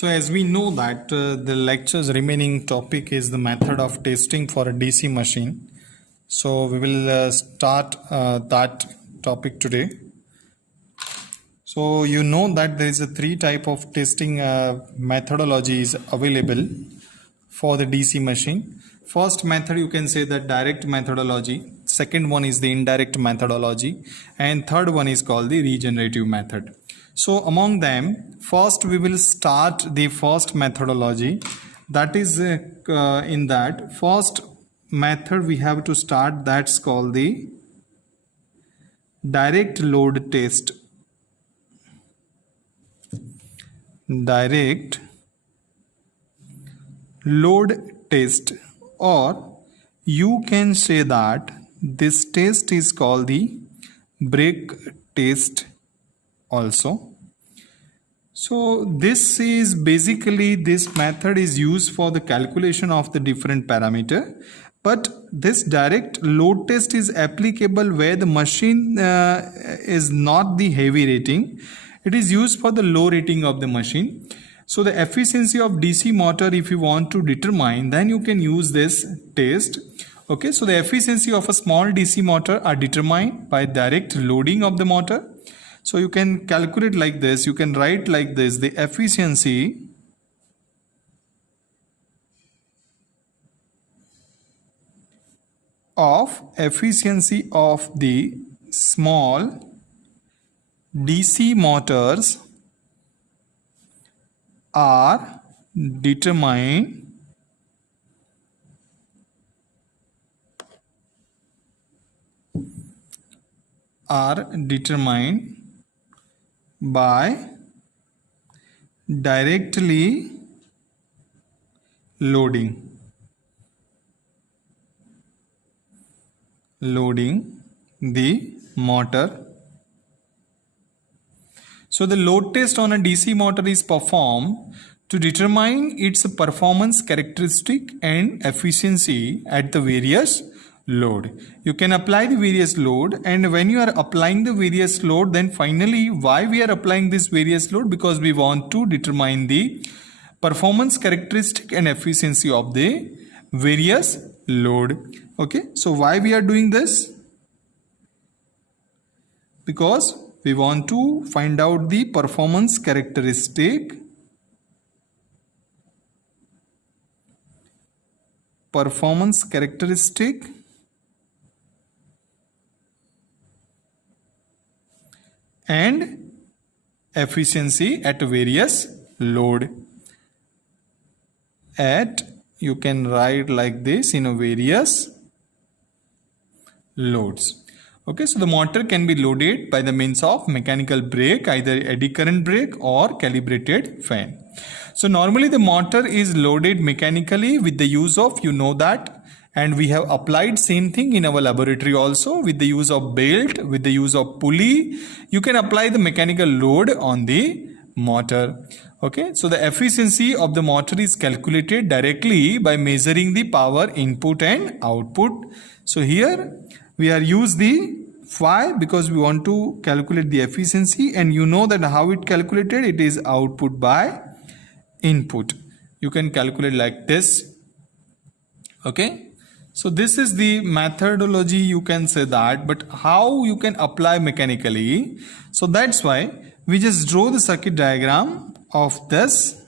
So as we know that the lecture's remaining topic is the method of testing for a DC machine. So we will start that topic today. So you know that there is a three type of testing methodologies available for the DC machine. First method you can say the direct methodology. Second one is the indirect methodology. And third one is called the regenerative method. So among them, first we will start the first methodology. That is in that first method we have to start, that's called the direct load test. Direct load test, or you can say that this test is called the brake test also. So this is basically, this method is used for the calculation of the different parameter, but this direct load test is applicable where the machine is not the heavy rating. It is used for the low rating of the machine. So the efficiency of DC motor, if you want to determine, then you can use this test. Okay, so the efficiency of a small DC motor are determined by direct loading of the motor. So you can calculate like this, you can write like this, the efficiency of the small DC motors are determined by directly loading the motor. So the load test on a DC motor is performed to determine its performance characteristic and efficiency at the various load. You can apply the various load, and when you are applying the various load, then finally why we are applying this various load? Because we want to determine the performance characteristic and efficiency of the various load. Okay, so why we are doing this? Because we want to find out the performance characteristic and efficiency at various load. You can write like this, in a various loads. Okay, so the motor can be loaded by the means of mechanical brake, either eddy current brake or calibrated fan. So normally the motor is loaded mechanically with the use of, you know that, and we have applied same thing in our laboratory also, with the use of belt, with the use of pulley. You can apply the mechanical load on the motor. Okay, so the efficiency of the motor is calculated directly by measuring the power input and output. So here we are use the why? Because we want to calculate the efficiency, and you know that how it calculated, it is output by input. You can calculate like this. Okay, so this is the methodology, you can say that, but how you can apply mechanically? So that's why we just draw the circuit diagram of this.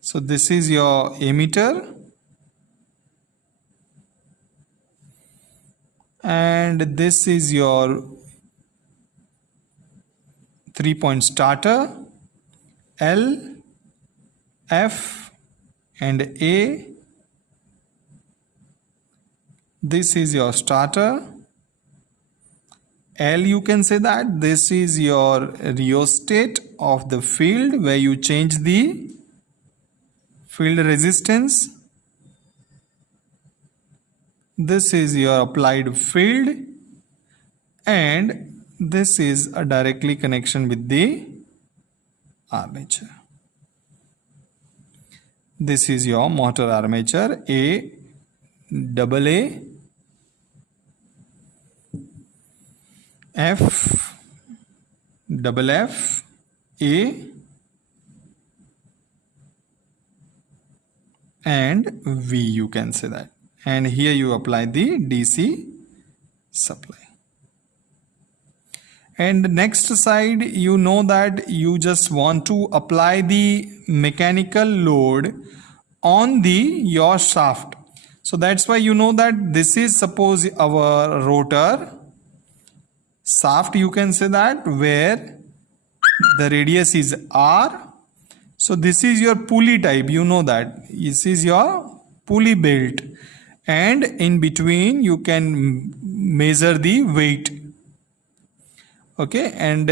So this is your ammeter, and this is your 3-point starter, L, F and A. This is your starter, L, you can say that this is your rheostat of the field, where you change the field resistance. This is your applied field, and this is a directly connection with the armature. This is your motor armature, A, double A, F, double F, A, and V, you can say that. And here you apply the DC supply. And the next side, you know that you just want to apply the mechanical load on your shaft. So that's why you know that this is suppose our rotor shaft, you can say that, where the radius is R. So this is your pulley type, you know that this is your pulley belt, and in between you can measure the weight. Okay, and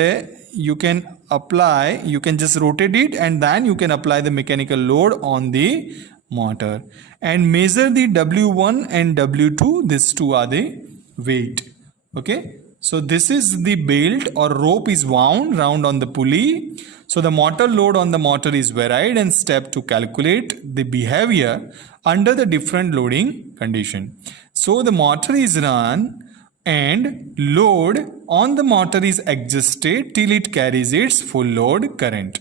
you can apply, you can just rotate it, and then you can apply the mechanical load on the motor and measure the W1 and W2. These two are the weight. Okay, so this is the belt or rope is wound round on the pulley. So the motor load on the motor is varied and step to calculate the behavior under the different loading condition. So the motor is run and load on the motor is adjusted till it carries its full load current.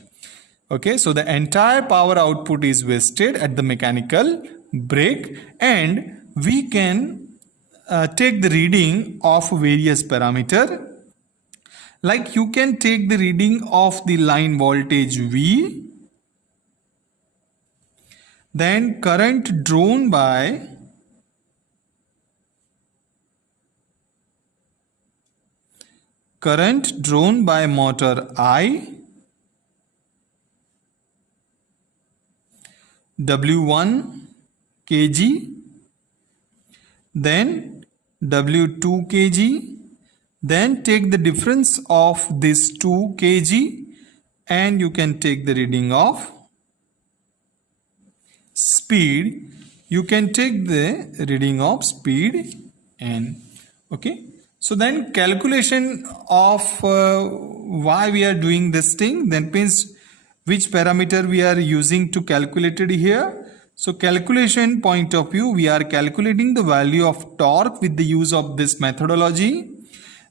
Okay, so the entire power output is wasted at the mechanical brake, and we can take the reading of various parameter. Like you can take the reading of the line voltage V, then current drawn by motor I, W1 kg, then W2 kg, then take the difference of this 2 kg, and you can take the reading of speed. You can take the reading of speed N. Okay. So then calculation of why we are doing this thing, then means which parameter we are using to calculate it here. So calculation point of view, we are calculating the value of torque with the use of this methodology.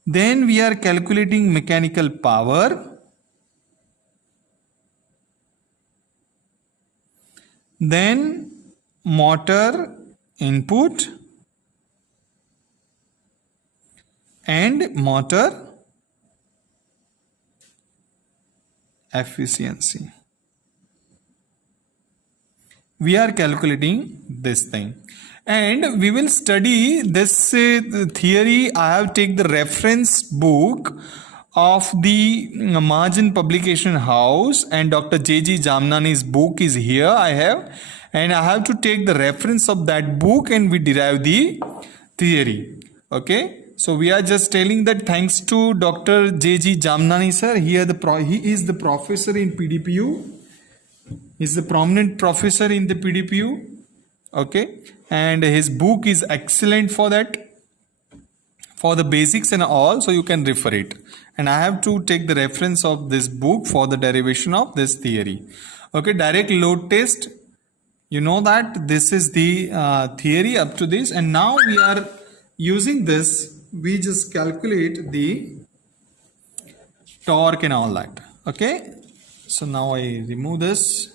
Then we are calculating mechanical power. Then motor input and motor efficiency. We are calculating this thing, and we will study this theory. I have taken the reference book of the Margin Publication House, and Dr. J.G. Jamnani's book is here. I have to take the reference of that book, and we derive the theory. Okay. So we are just telling that thanks to Dr. J.G. Jamnani sir, he is the professor in PDPU. He is the prominent professor in the PDPU. Okay, and his book is excellent for that, for the basics and all. So you can refer it. And I have to take the reference of this book for the derivation of this theory. Okay, direct load test. You know that this is the theory up to this, and now we are using this. We just calculate the torque and all that. Okay, so now I remove this,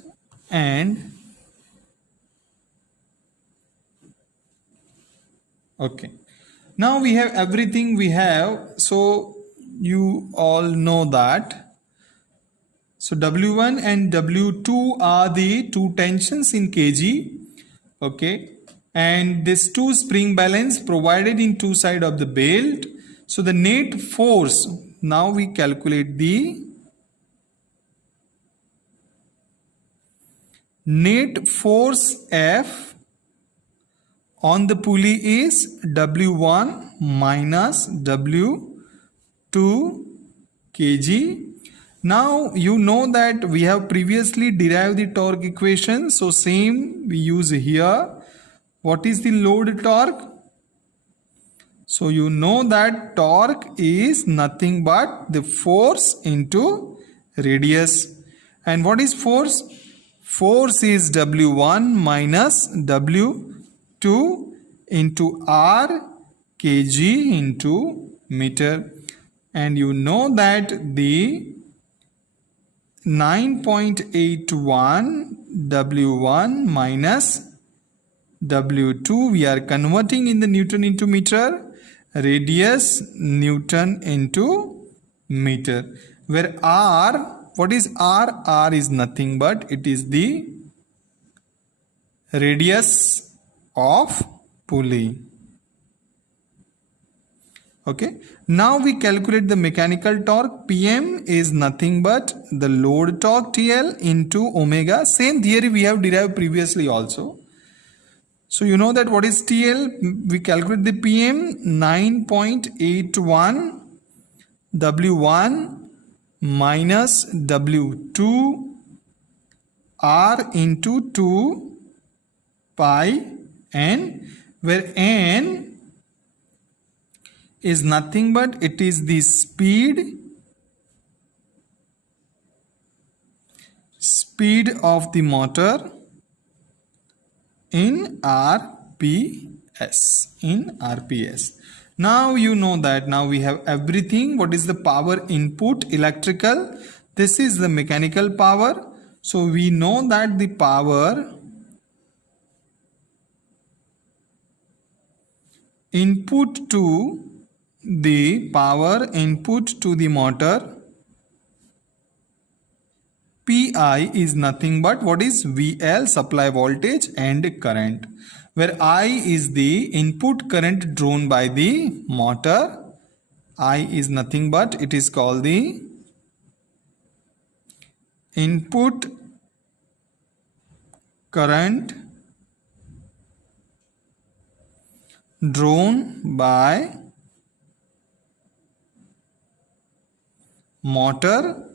and okay, now we have everything we have. So you all know that. So W1 and W2 are the two tensions in kg. Okay, and this two spring balance provided in two sides of the belt. So the net force, now we calculate the net force F on the pulley is W1 minus W2 kg. Now you know that we have previously derived the torque equation. So same we use here. What is the load torque? So you know that torque is nothing but the force into radius. And what is force? Force is W1 minus W2 into R kg into meter. And you know that the 9.81 W1 minus W2 we are converting in the Newton into meter, radius Newton into meter, where R, what is R? R is nothing but it is the radius of pulley. Okay, now we calculate the mechanical torque. PM is nothing but the load torque TL into omega. Same theory we have derived previously also. So you know that what is TL? We calculate the PM 9.81 W1 minus W2 R into 2 pi n, where n is nothing but it is the speed of the motor in RPS. Now you know that now we have everything. What is the power input? Electrical. This is the mechanical power. So we know that the power input to the motor PI is nothing but what is VL, supply voltage and current, where I is the input current drawn by the motor. I is nothing but it is called the input current drawn by motor.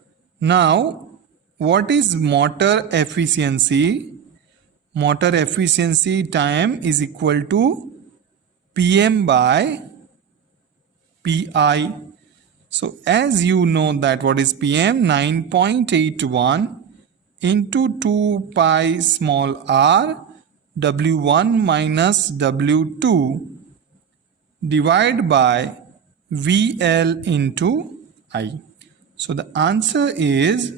Now what is motor efficiency? Motor efficiency time is equal to PM by PI. So as you know that what is PM? 9.81 into 2 pi small r W1 minus W2 divided by VL into I. So the answer is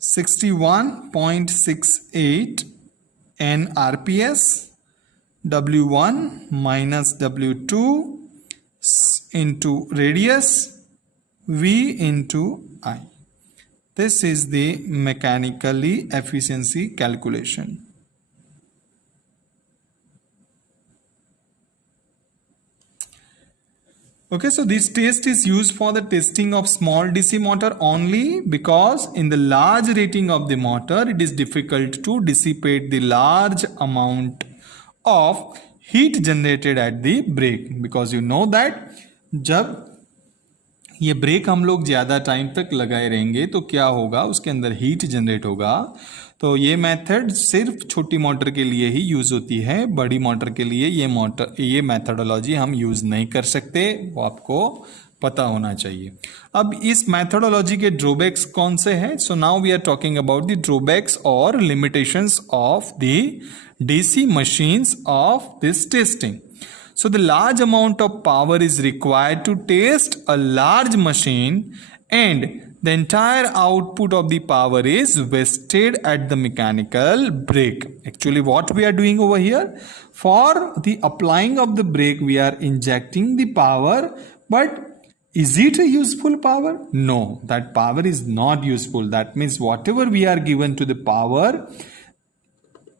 61.68 n RPS, W1 minus W2 into radius V into I. This is the mechanically efficiency calculation. Okay, so this test is used for the testing of small DC motor only, because in the large rating of the motor it is difficult to dissipate the large amount of heat generated at the brake, because you know that जब ये break हम लोग ज़्यादा time तक लगाए रहेंगे तो क्या होगा, उसके अंदर हीट जनरेट होगा। तो ये मेथड सिर्फ छोटी मोटर के लिए ही यूज़ होती है, बड़ी मोटर के लिए ये मेथडोलॉजी हम यूज़ नहीं कर सकते, वो आपको पता होना चाहिए। अब इस मेथडोलॉजी के ड्रॉबैक्स कौन से हैं? So now we are talking about the drawbacks और limitations of the DC machines of this testing. So the large amount of power is required to test a large machine, and the entire output of the power is wasted at the mechanical brake. Actually what we are doing over here, for the applying of the brake we are injecting the power, but is it a useful power? No, that power is not useful. That means whatever we are given to the power,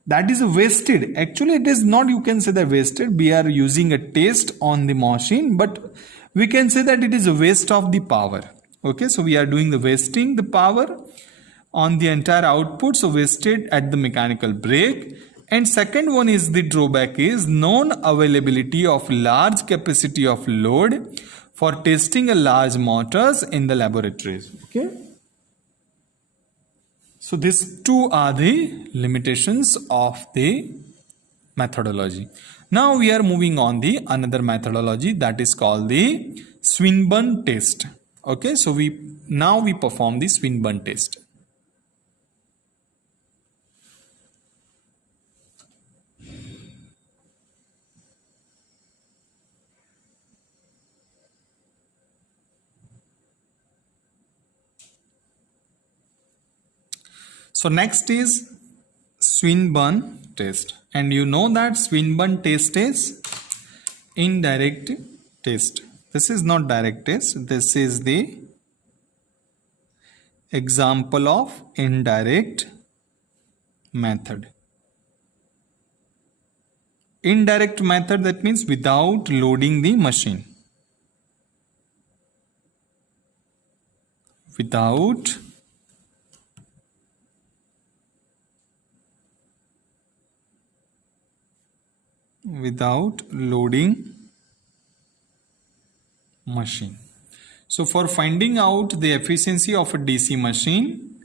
that is wasted. Actually it is not, you can say that wasted. We are using a test on the machine, but we can say that it is a waste of the power. Okay, so we are doing the wasting the power on the entire output, so wasted at the mechanical brake. And second one is the drawback is non-availability of large capacity of load for testing a large motors in the laboratories. Okay, so these two are the limitations of the methodology. Now we are moving on the another methodology, that is called the Swinburne test. Okay, so we perform the Swinburne test. So next is Swinburne test, and you know that Swinburne test is indirect test. This is not direct test, this is the example of indirect method. Indirect method, that means without loading the machine. Without loading machine. So for finding out the efficiency of a DC machine,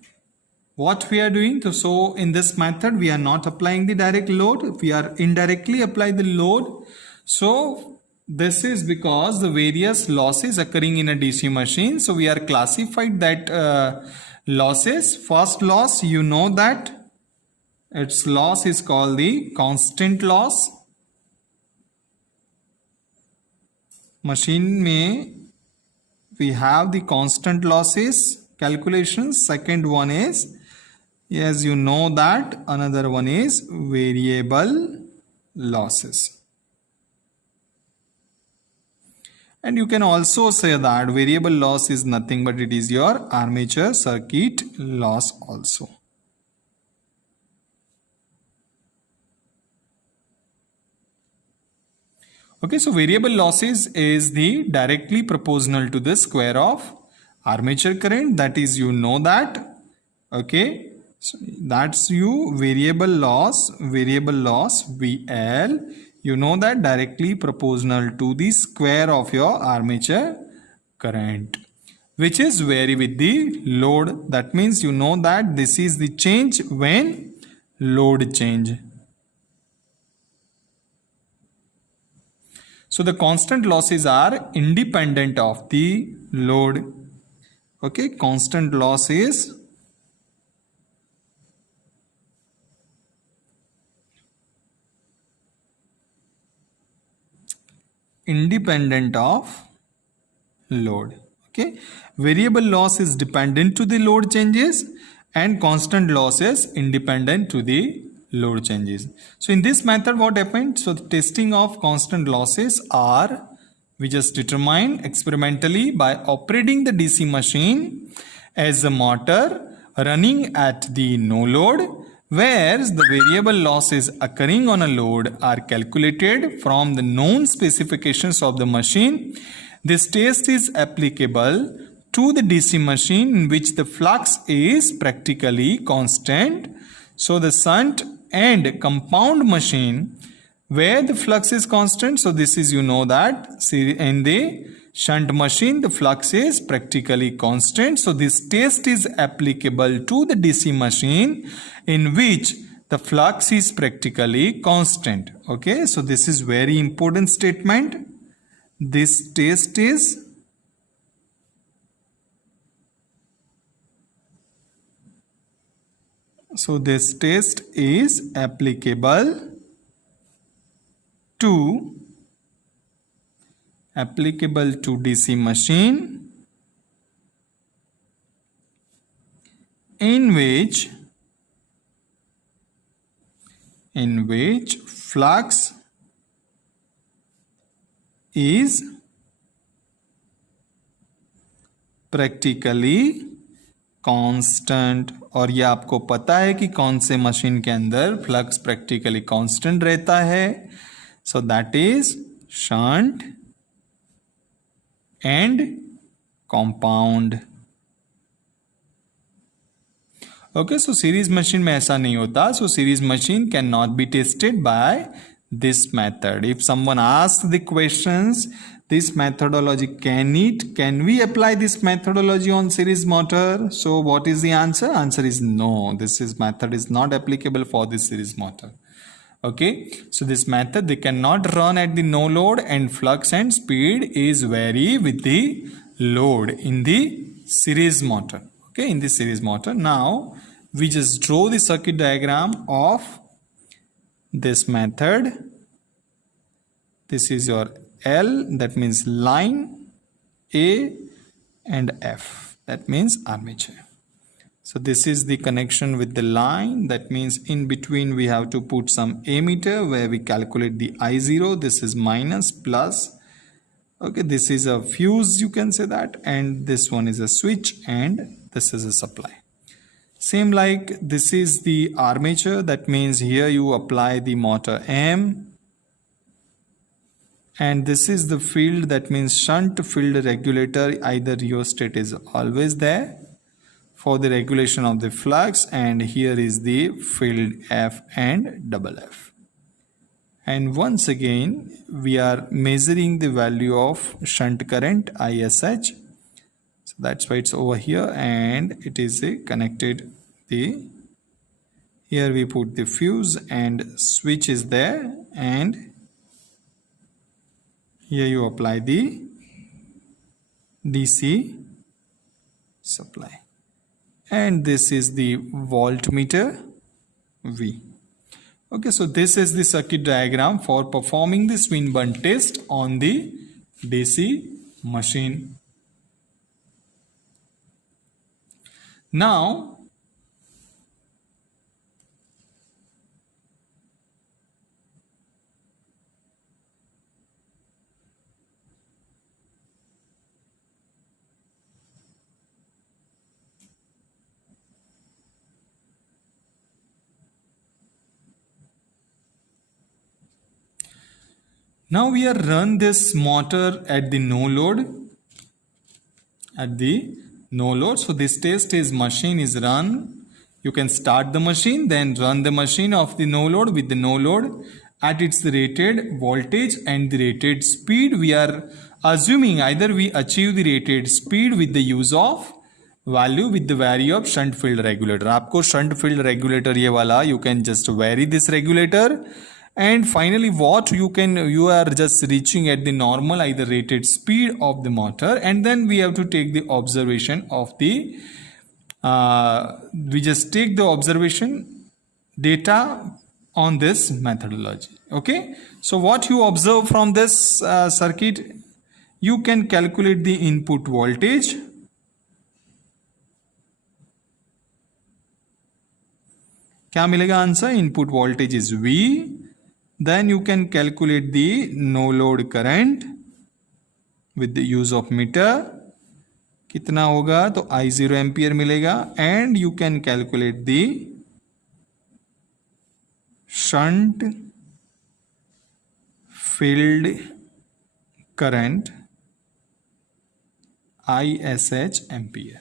what we are doing, so in this method we are not applying the direct load, we are indirectly apply the load. So this is because the various losses occurring in a DC machine. So we are classified that losses. First loss, you know that its loss is called the constant loss. Machine में we have the constant losses calculations. Second one is, as you know that, another one is variable losses. And you can also say that variable loss is nothing but it is your armature circuit loss also. Okay, so variable losses is the directly proportional to the square of armature current. That is, you know that. Okay, so that's you variable loss VL. You know that directly proportional to the square of your armature current, which is vary with the load. That means you know that this is the change when load change. So the constant losses are independent of the load. Okay, constant loss is independent of load. Okay, variable loss is dependent to the load changes and constant loss is independent to the load changes. So in this method what happened, so the testing of constant losses are, we just determine experimentally by operating the DC machine as a motor running at the no load, whereas the variable losses occurring on a load are calculated from the known specifications of the machine. This test is applicable to the DC machine in which the flux is practically constant. So the shunt and compound machine where the flux is constant, so this is, you know that, see, in the shunt machine the flux is practically constant. So this test is applicable to the DC machine in which the flux is practically constant. Okay, so this is very important statement. This test is applicable to DC machine in which flux is practically constant. और ये आपको पता है कि कौन से machine के अंदर फ्लक्स प्रैक्टिकली कांस्टेंट रहता है. So that is shunt and compound. Okay, so series machine में ऐसा नहीं होता. सो series machine can not be tested by this method. If someone asks the questions, this methodology, can we apply this methodology on series motor? So what is the answer? Answer is no. This method is not applicable for this series motor. Okay, so this method they cannot run at the no load and flux and speed is vary with the load in the series motor. Okay, in the series motor. Now we just draw the circuit diagram of this method. This is your L, that means line, A and F, that means armature. So this is the connection with the line. That means in between we have to put some ammeter where we calculate the I0. This is minus, plus. Okay, this is a fuse, you can say that, and this one is a switch, and this is a supply. Same like this is the armature. That means here you apply the motor M, and this is the field. That means shunt field regulator. Either rheostat is always there for the regulation of the flux, and here is the field F and double F. And once again we are measuring the value of shunt current ISH. So that's why it's over here, and it is connected. Here we put the fuse and switch is there, and here you apply the DC supply, and this is the voltmeter V. Okay, so this is the circuit diagram for performing the Swinburne test on the DC machine. Now we are run this motor at the no load. So this test is machine is run. You can start the machine, then run the machine of the no load with the no load at its rated voltage and the rated speed. We are assuming either we achieve the rated speed with the use of value with the value of shunt field regulator. आपको shunt field regulator ये वाला, you can just vary this regulator. And finally what you are just reaching at the normal either rated speed of the motor, and then we have to take the observation of the we just take the observation data on this methodology. Okay, so what you observe from this circuit, you can calculate the input voltage, क्या मिलेगा answer? Input voltage is V. Then you can calculate the no load current with the use of meter. कितना होगा? तो I0 ampere मिलेगा. And you can calculate the shunt field current ISH ampere.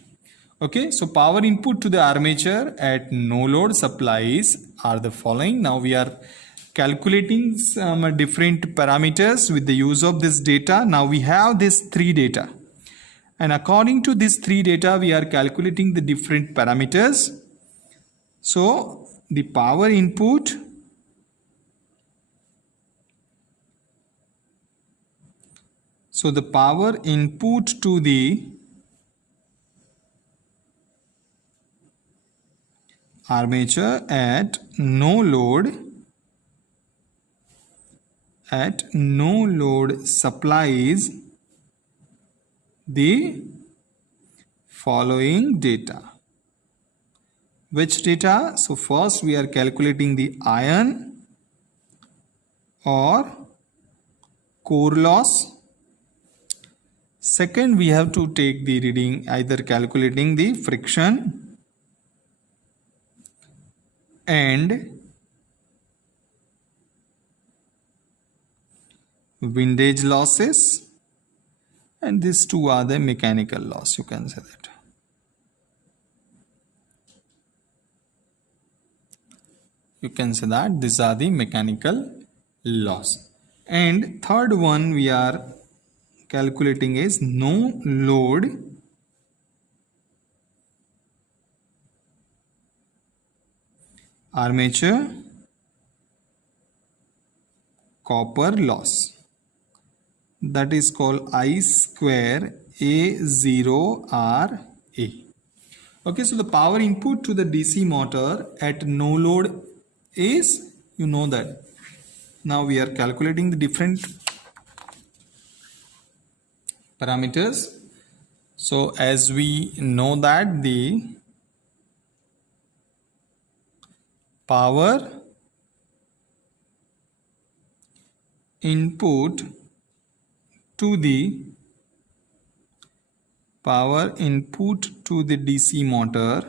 Okay, so power input to the armature at no load supplies are the following. Now we are calculating some different parameters with the use of this data. Now we have this three data, and according to this three data we are calculating the different parameters. So the power input, so the power input to the armature at no load supplies the following data. Which data? So first we are calculating the iron or core loss. Second, we have to take the reading, either calculating the friction and windage losses, and these two are the mechanical loss, you can say that. You can say that these are the mechanical loss. And third one we are calculating is no load armature copper loss. That is called I square A0RA. Okay, so the power input to the DC motor at no load is, you know that. Now we are calculating the different parameters. So as we know that the power input to the DC motor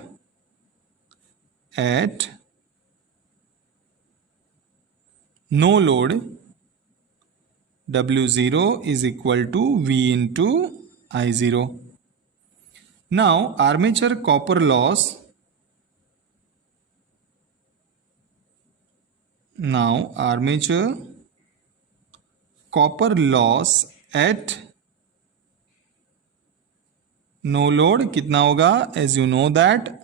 at no load W0 is equal to V into I0. Now armature copper loss at no load कितना होगा? As you know that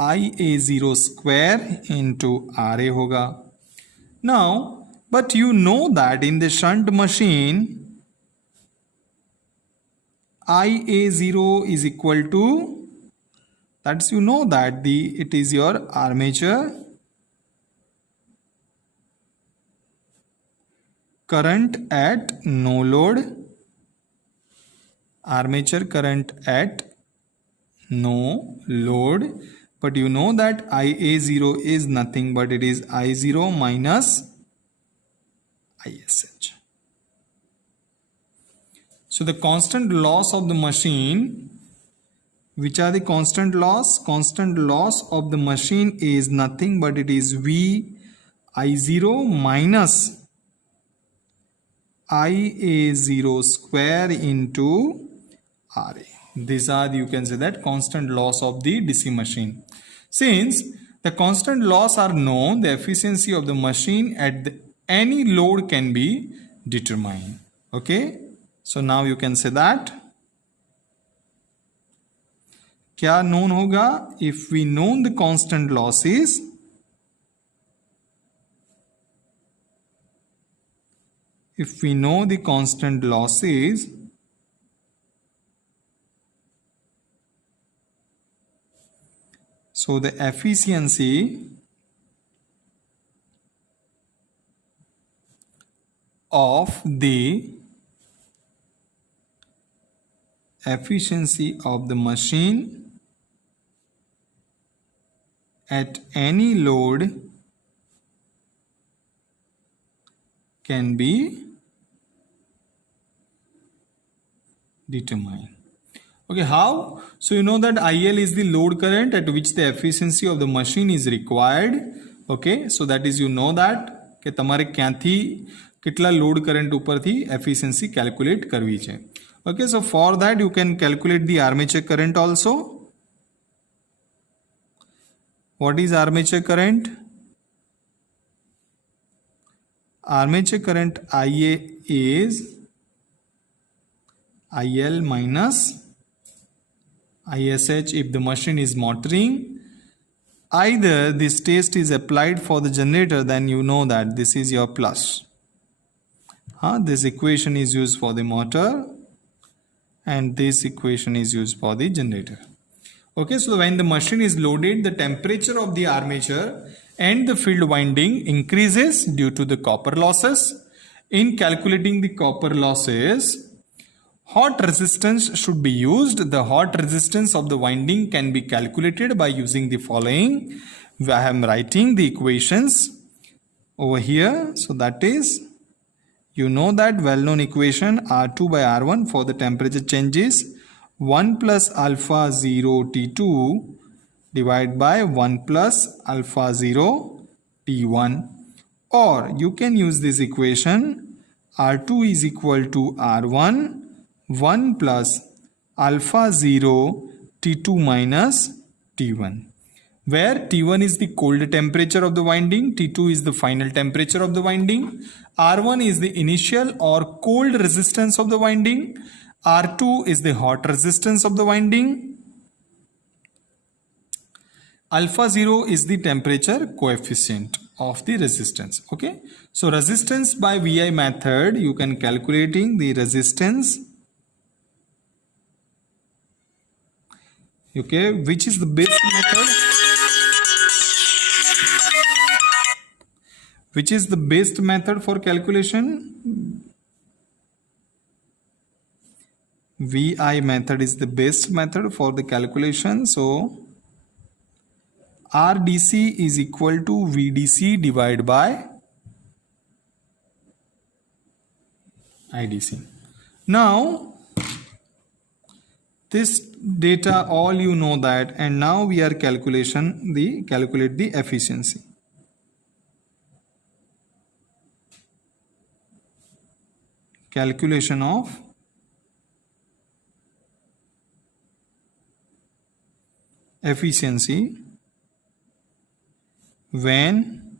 IA0 square into RA होगा. Now, but you know that in the shunt machine, IA0 is equal to, that's you know that it is your armature current at no load. Armature current at no load, but you know that IA0 is nothing but it is I0 minus ISH. So the constant loss of the machine, which are the constant loss? Constant loss of the machine is nothing but it is V I0 minus IA0 square into RA. These are, you can say that, constant loss of the DC machine. Since the constant loss are known, the efficiency of the machine at any load can be determined. Okay, so now you can say that क्या known होगा? If we know the constant losses, so the efficiency of the machine at any load can be determined. Okay, how? So you know that IL is the load current at which the efficiency of the machine is required. Okay, so that is, you know that કે તમારે ક્યાંથી કેટલા load current ઉપરથી efficiency calculate કરવી છે. Okay, so for that you can calculate the armature current also. What is armature current? Armature current IA is IL minus ISH if the machine is motoring. Either this test is applied for the generator, then you know that this is your plus. This equation is used for the motor and this equation is used for the generator. Okay, so when the machine is loaded, the temperature of the armature and the field winding increases due to the copper losses. In calculating the copper losses, hot resistance should be used. The hot resistance of the winding can be calculated by using the following. I am writing the equations over here. So that is, you know that well-known equation R2 by R1 for the temperature changes 1 plus alpha 0 T2 divided by 1 plus alpha 0 T1. Or you can use this equation R2 is equal to R1 1 plus alpha 0 T2 minus T1, where T1 is the cold temperature of the winding, T2 is the final temperature of the winding, R1 is the initial or cold resistance of the winding, R2 is the hot resistance of the winding, alpha 0 is the temperature coefficient of the resistance. Okay, so resistance by VI method, you can calculating the resistance. Okay, which is the best method? Which is the best method for calculation? VI method is the best method for the calculation. So RDC is equal to VDC divided by IDC. Now this data all you know that, and now we are calculate the efficiency. Calculation of efficiency when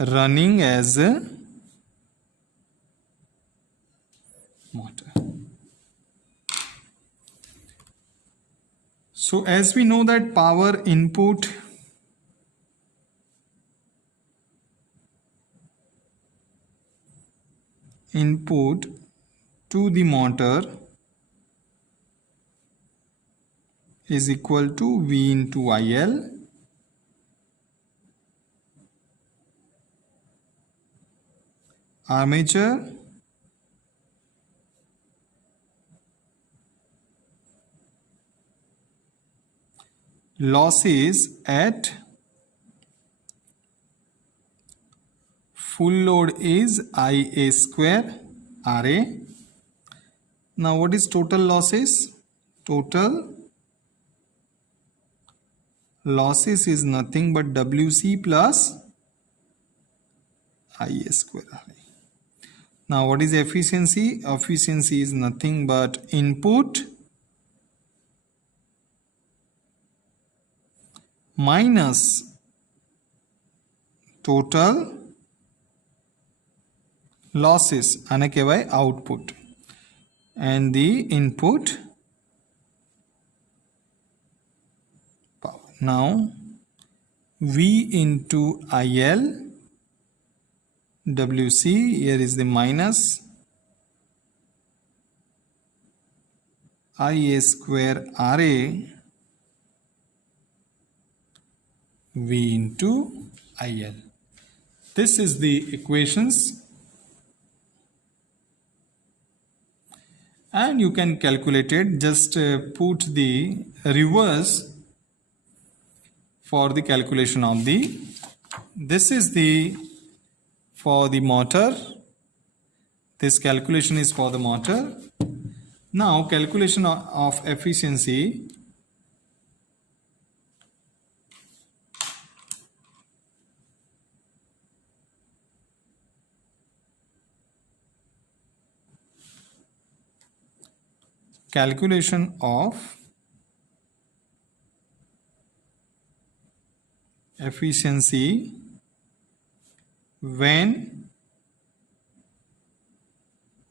running as a motor. So as we know that power input to the motor is equal to V into IL. Armature losses at full load is IA square RA. Now what is total losses? Total losses is nothing but WC plus IA square RA. Now what is efficiency? Efficiency is nothing but input minus total losses आने के बाद output and the input power. Now V into IL WC, here is the minus IA square RA V into IL. This is the equations, and you can calculate it. Just put the reverse for the calculation of the, this is the for the motor, this calculation is for the motor. Now calculation of efficiency, calculation of efficiency when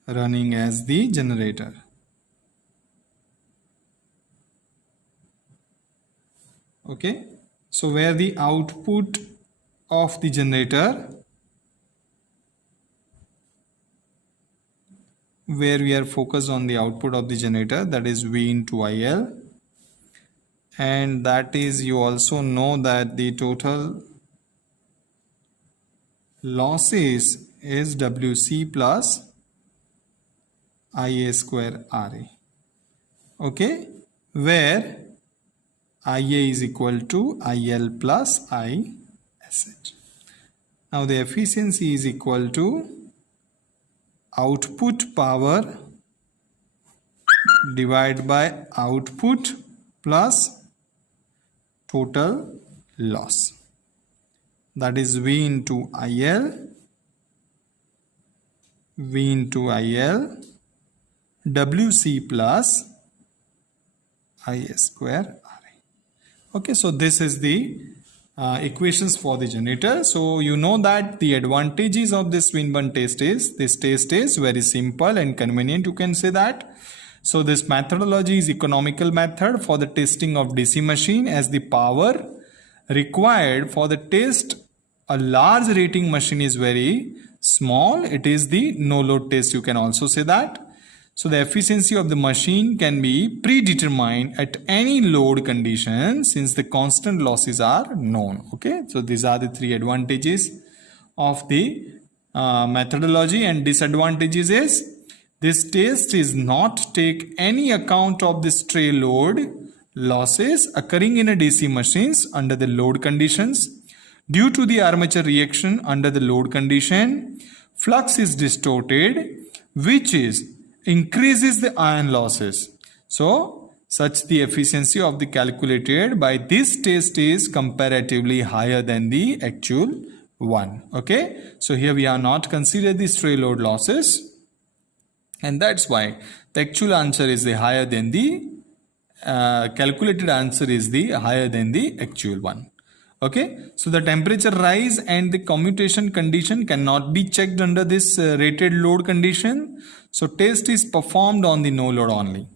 running as the generator. Okay, so where the output of the generator, where we are focused on the output of the generator, that is V into IL, and that is, you also know that the total losses is WC plus IA square RA. Okay, where IA is equal to IL plus ISH. Now the efficiency is equal to output power divided by output plus total loss, that is V into IL WC plus IA square RA. Okay, so this is the equations for the generator. So you know that the advantages of this Swinburne test is, this test is very simple and convenient, you can say that. So this methodology is economical method for the testing of DC machine, as the power required for the test a large rating machine is very small. It is the no load test, you can also say that. So the efficiency of the machine can be predetermined at any load condition since the constant losses are known. Okay, so these are the three advantages of the methodology, and disadvantages is this test is not take any account of the stray load losses occurring in a DC machines under the load conditions. Due to the armature reaction under the load condition, flux is distorted, which is increases the iron losses. So, such the efficiency of the calculated by this test is comparatively higher than the actual one. Okay, so here we are not considered the stray load losses, and that's why the actual answer is the higher than the calculated answer is the higher than the actual one. Okay, so the temperature rise and the commutation condition cannot be checked under this rated load condition. So test is performed on the no load only.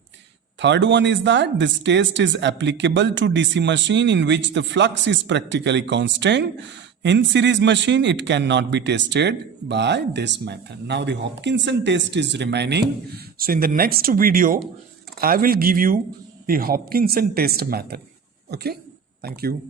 Third one is that this test is applicable to DC machine in which the flux is practically constant. In series machine, it cannot be tested by this method. Now the Hopkinson test is remaining. So in the next video, I will give you the Hopkinson test method. Okay, thank you.